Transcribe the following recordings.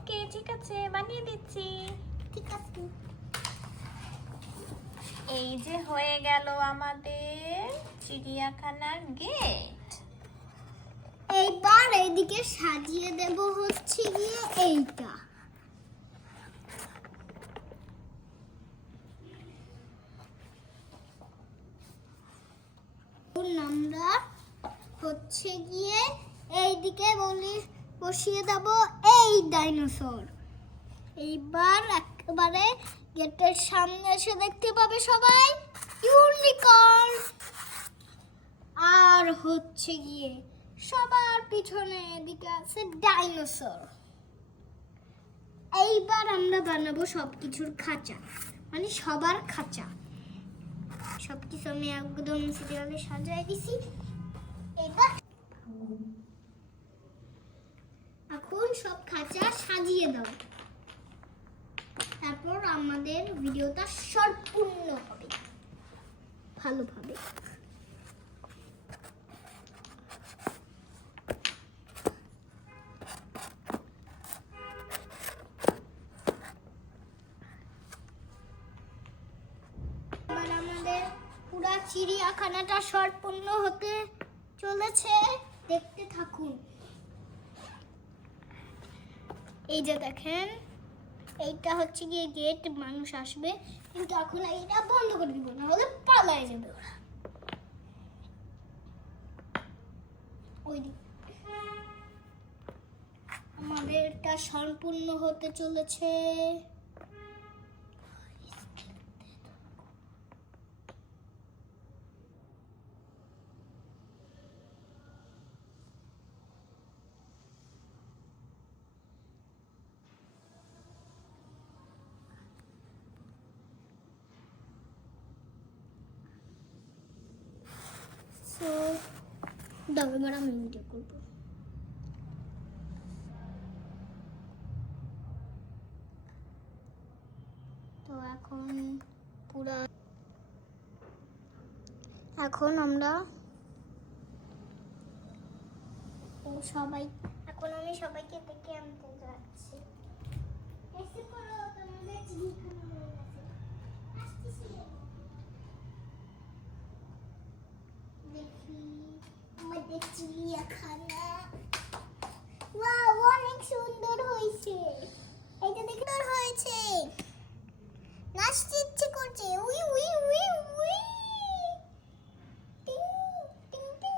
ওকে ঠিক আছে, বানিয়ে দিচ্ছি। ঠিক আছে। এই যে হয়ে গেল আমাদের চিড়িয়াখানার গেট। এইবার এইদিকে সাজিয়ে দেব হচ্ছে গিয়ে এইটা। আমরা হচ্ছে গিয়ে এইদিকে বসিয়ে দেব এই ডাইনোসর। এইবার একেবারে গেটের সামনে এসে দেখতে পাবে সবাই ইউনিকর্ন। আর হচ্ছে গিয়ে সবার পিছনে এদিকে আছে ডাইনোসর। এইবার আমরা বানাবো সবকিছুর খাঁচা, মানে সবার খাঁচা। সবকিছু আমি একদম সিরিয়ালে সাজিয়ে দিছি। এবার এখন সব খাঁচা সাজিয়ে দাও, তারপর আমাদের ভিডিওটা সম্পূর্ণ হবে ভালোভাবে। এবার আমাদের পুরো চিড়িয়াখানাটা সম্পূর্ণ হতে চলেছে, দেখতে থাকুন। এই যে দেখেন, এইটা হচ্ছে গিয়ে গেট, মানুষ আসবে, কিন্তু এখন এইটা বন্ধ করে দিব, না হলে পালায় যাবে ওরা। ওই দিক আমাদের এটা সম্পূর্ণ হতে চলেছে। দাও, এবার আমি ভিডিও করবো। তো এখন আমরা আমি সবাইকে ডেকে আনতে যাচ্ছি। এসে পড়ো, তোমাদের চিড়িয়াখানা হয়ে গেছে। আসতেছি। দেখি আমাদের চিড়িয়াখানা। ওয়াও, অনেক সুন্দর হয়েছে। এটা দেখে সুন্দর হয়েছে, নাচতে ইচ্ছে করছে। We we we we. টিং টিং টিং।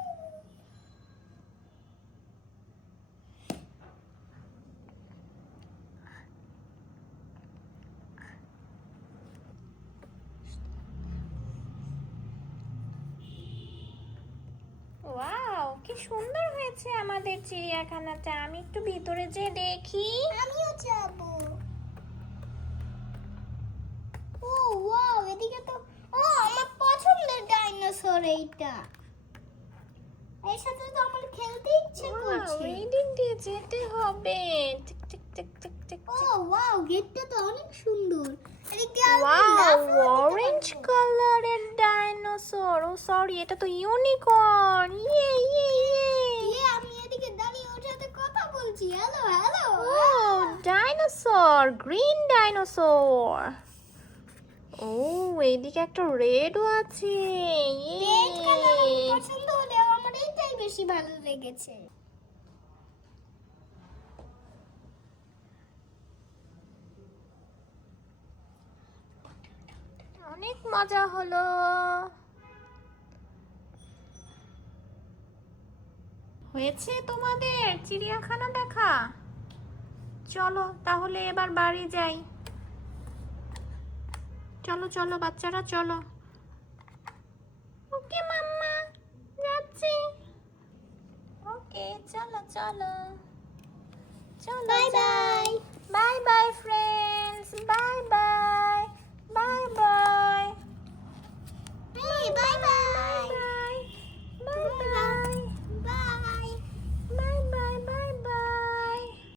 ওয়াও, কি সুন্দর হয়েছে আমাদের চিড়িয়াখানাটা। আমি একটু ভিতরে যে দেখি। আমিও যাব। ও ওয়াও, এদিকে তো আমার পছন্দের ডাইনোসর এইটা। এর সাথে তো আমার খেলতে ইচ্ছে করছে। এই দিক দিয়ে যেতে হবে। টিক টিক টিক টিক টিক। ও ওয়াও, গেটটা তো অনেক সুন্দর। এদিকে ওয়াও, অরেঞ্জ কালারের ডাইনোসর। ও সরি, এটা তো ইউনিকর্ন। ইয়ে ইয়ে ইয়ে। আমি এদিকে দাঁড়িয়ে ওর সাথে কথা বলছি। Hello hello. ও ডাইনোসর, গ্রিন ডাইনোসর। ও এইদিকে একটা রেডও আছে। রেড কালার পছন্দ হলেও আমার এইটাই বেশি ভালো লেগেছে। অনেক মজা হলো। হয়েছে তোমাদের চিড়িয়াখানা দেখা? চলো তাহলে এবার বাড়ি যাই। চলো চলো বাচ্চারা, চলো। ওকে মাম্মা, যাচ্ছি। ওকে চলো চলো চলো। Bye bye. Bye bye friend.